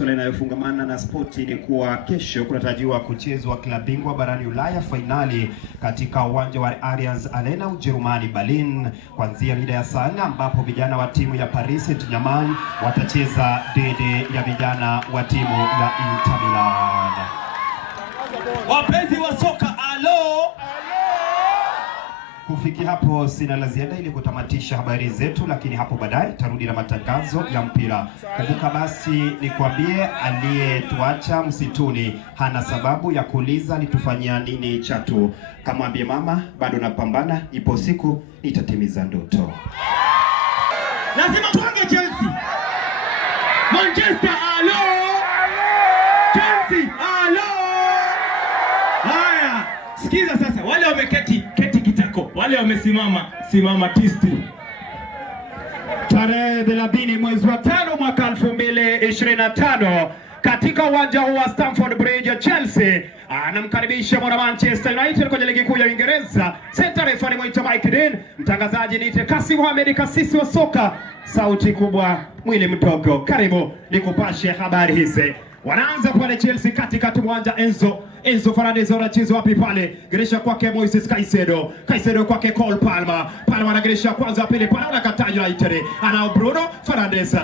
masuala yanayofungamana na spoti ni kuwa kesho kunatarajiwa kuchezwa klabu bingwa barani Ulaya finali katika uwanja wa Allianz Arena Ujerumani Berlin kuanzia mida ya saa 4, ambapo vijana wa timu ya Paris Saint-Germain watacheza dhidi ya vijana wa timu ya Inter Milan. Wapenzi wa soka, alo! Kufikia hapo sina la ziada ili kutamatisha habari zetu, lakini hapo baadaye tarudi na matangazo ya mpira. Kumbuka basi nikwambie, aliyetuacha msituni hana sababu ya kuuliza nitufanyia nini chatu. Kamwambie mama bado napambana, ipo siku nitatimiza ndoto. Lazima tuange Chelsea. Manchester, alo! Chelsea, alo! Haya, sikiza sasa, wale wameketi kitako, wale wamesimama tisti. Tarehe 30 mwezi wa 5 mwaka 2025 katika uwanja wa Stamford Bridge, Chelsea anamkaribisha mwana Manchester United kwenye ligi kuu ya Uingereza. Center refa ni mwita Mike Dean, mtangazaji niite Kasi Mohamed, kasisi wa soka, sauti kubwa, mwili mdogo. Karibu nikupashe habari hizi. Wanaanza pale Chelsea katikati uwanja. Enzo Fernandez anacheza wapi pale? Geresha kwake Moises Caicedo kwake Cole Palmer anageresha kwanza pili pale, anakataa United. Ana Bruno Fernandes,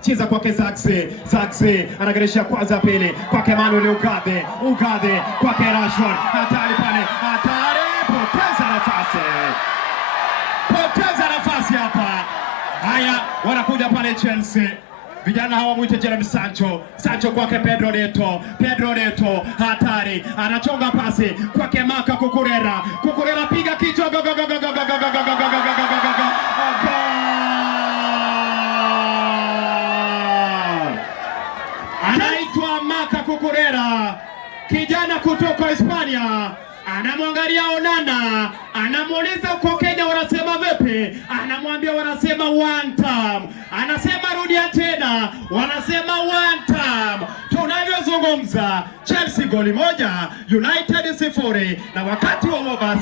cheza kwake Zaxe anageresha kwanza pili kwake Manuel Ugarte kwake Rashford, hatari pale, poteza nafasi hapa. Haya, wanakuja pale Chelsea. Vijana hawa mwite Jadon Sancho kwake Pedro Neto, hatari, anachonga pasi kwake Marc Cucurella, piga kichwa, anaitwa Marc Cucurella, kijana kutoka Hispania. Anamwangalia Onana, anamuuliza uko Kenya wanasema vipi? Anamwambia wanasema one time. Anasema rudia tena, wanasema one time. Tunavyozungumza Chelsea goli 1, United 0, na wakati wa basi